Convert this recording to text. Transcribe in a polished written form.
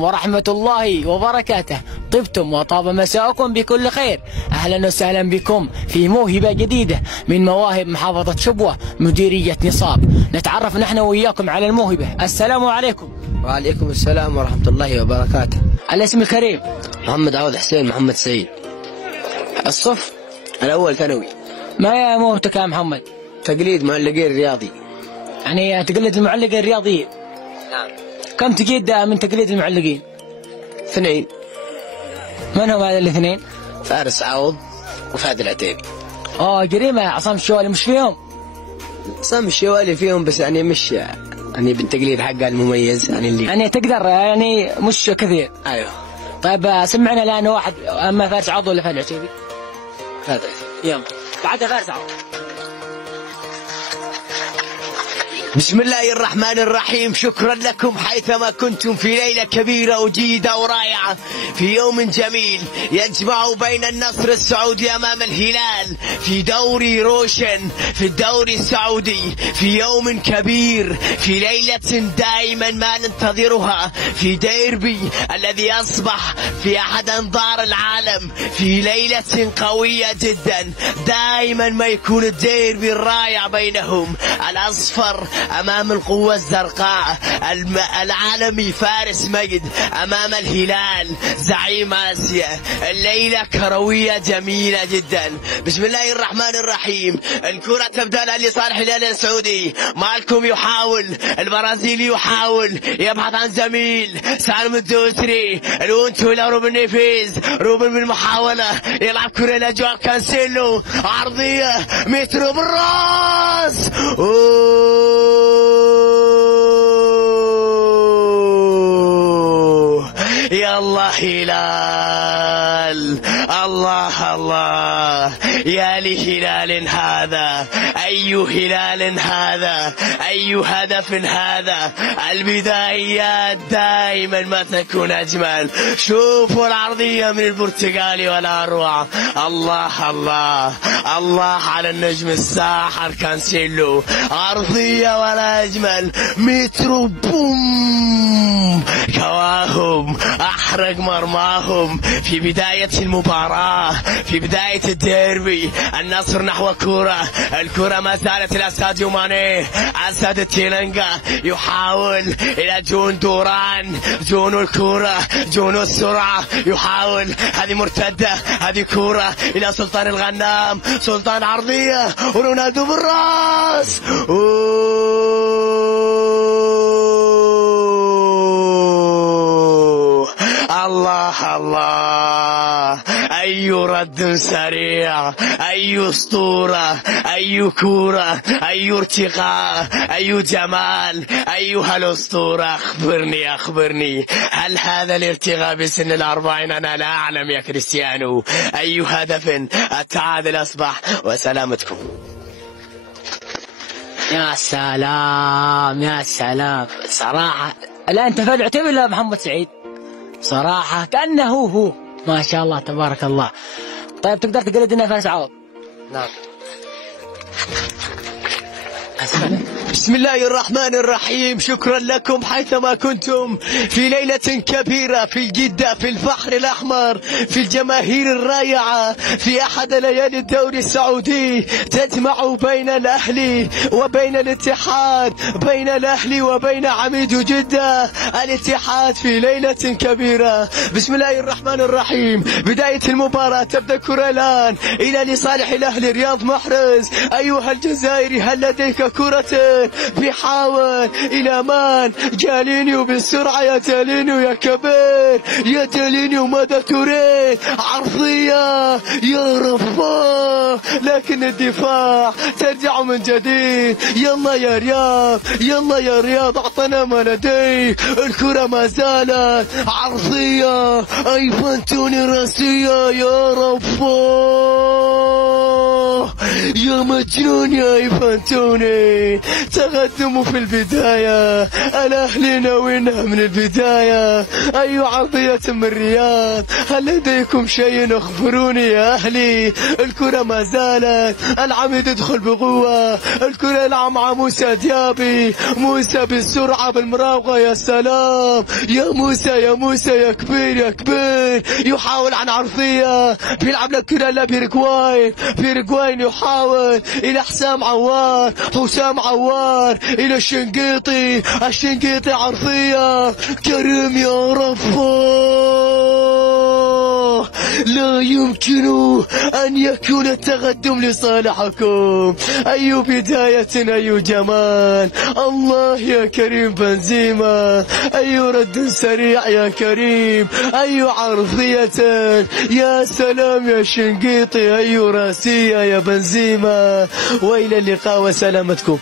ورحمة الله وبركاته. طبتم وطاب مساءكم بكل خير. أهلا وسهلا بكم في موهبة جديدة من مواهب محافظة شبوة مديرية نصاب. نتعرف نحن وإياكم على الموهبة. السلام عليكم. وعليكم السلام ورحمة الله وبركاته. الاسم الكريم؟ محمد عوض حسين محمد سعيد. الصف؟ الأول ثانوي. ما هي موهبتك يا محمد؟ تقليد معلقين رياضي. يعني تقلد المعلقين الرياضيين؟ نعم. كم تقيد من تقليد المعلقين؟ 2. من هم هذا الاثنين؟ فارس عوض وفهد العتيبي. جريمة. عصام الشوالي مش فيهم؟ عصام الشوالي فيهم بس يعني مش يعني بالتقليد حقه المميز يعني اللي يعني تقدر يعني مش كثير. ايوه. طيب سمعنا الآن واحد، أما فارس عوض ولا فهد العتيبي؟ فهد العتيبي. يلا بعدها فارس عوض. بسم الله الرحمن الرحيم. شكرا لكم حيثما كنتم في ليلة كبيرة وجيدة ورائعة، في يوم جميل يجمع بين النصر السعودي أمام الهلال في دوري روشن في الدوري السعودي، في يوم كبير، في ليلة دائما ما ننتظرها، في ديربي الذي أصبح في أحد أنظار العالم، في ليلة قوية جدا. دائما ما يكون الديربي الرائع بينهم، الأصفر أمام القوة الزرقاء، العالمي فارس مجد أمام الهلال زعيم آسيا. الليلة كروية جميلة جدا. بسم الله الرحمن الرحيم. الكرة تبدأ لصالح الهلال السعودي. مالكم يحاول، البرازيلي يحاول يبحث عن زميل. سالم الدوسري، الونتو إلى روبن نيفيز. روبن بالمحاولة يلعب كرة إلى جواو كانسيلو، عرضية متر بالراس. يلا هلال، الله الله، يا لهلال هذا، أي هلال هذا، أي هدف هذا. البدايات دائما ما تكون أجمل. شوفوا العرضية من البرتغالي ولا أروع. الله الله الله على النجم الساحر كانسيلو، عرضية ولا أجمل. مترو بوم، كواهم أحرق مرماهم في بداية المباراة، في بداية الديربي. النصر نحو كرة، الكرة ما زالت إلى ساديو ماني. أسد التيلنجا يحاول إلى جون دوران، جون الكرة، جون السرعة، يحاول. هذه مرتدة، هذه كرة إلى سلطان الغنام. سلطان عرضية ورونالدو بالراس. الله الله، أي رد سريع، أي أسطورة، أي كورة، أي ارتقاء، أي جمال. أيها الأسطورة، أخبرني أخبرني، هل هذا الارتقاء بسن 40؟ أنا لا أعلم يا كريستيانو. أي هدف. التعادل أصبح، وسلامتكم. يا سلام يا سلام صراحة. لا أنت فهد العتيبي ولا محمد سعيد؟ صراحة كأنه هو، ما شاء الله تبارك الله. طيب تقدر تقلد لنا فارس عوض؟ نعم. بسم الله الرحمن الرحيم. شكرا لكم حيثما كنتم في ليلة كبيرة في جدة، في البحر الأحمر، في الجماهير الرائعة، في أحد ليالي الدوري السعودي تجمع بين الأهلي وبين الاتحاد، بين الأهلي وبين عميد جدة. الاتحاد في ليلة كبيرة. بسم الله الرحمن الرحيم. بداية المباراة تبدأ كرة الآن إلى لصالح الأهلي. رياض محرز، أيها الجزائري هل لديك كرة؟ بيحاول إلى مان؟ جالينيو بالسرعة، يا جالينيو يا كبير، يا جالينيو ماذا تريد؟ عرضية يا رفاه، لكن الدفاع ترجع من جديد. يلا يا رياض، يلا يا رياض، أعطنا ما لديك. الكرة ما زالت عرضية، أي فانتوني راسية، يا رفاه، يا مجنون يا ايفانتوني. تقدموا في البداية، الأهلي ناوينا من البداية. أي عرضية من الرياض، هل لديكم شيء اخبروني يا أهلي. الكرة ما زالت، العميد يدخل بقوة، الكرة يلعب مع موسى ديابي، موسى بالسرعة بالمراوغة. يا سلام يا موسى يا موسى يا كبير يا كبير. يحاول عن عرضية، بيلعب لك لبيرجواين، بيرجواين يحاول إلى حسام عوار، حسام عوار إلى الشنقيطي، الشنقيطي عرضية. كريم يا رفاه، لا يمكن أن يكون التقدم لصالحكم. أي بداية أي جمال، الله يا كريم بنزيما. أي رد سريع يا كريم، أي عرضية، يا سلام يا شنقيطي، أي راسية يا بنزيما. وإلى اللقاء وسلامتكم.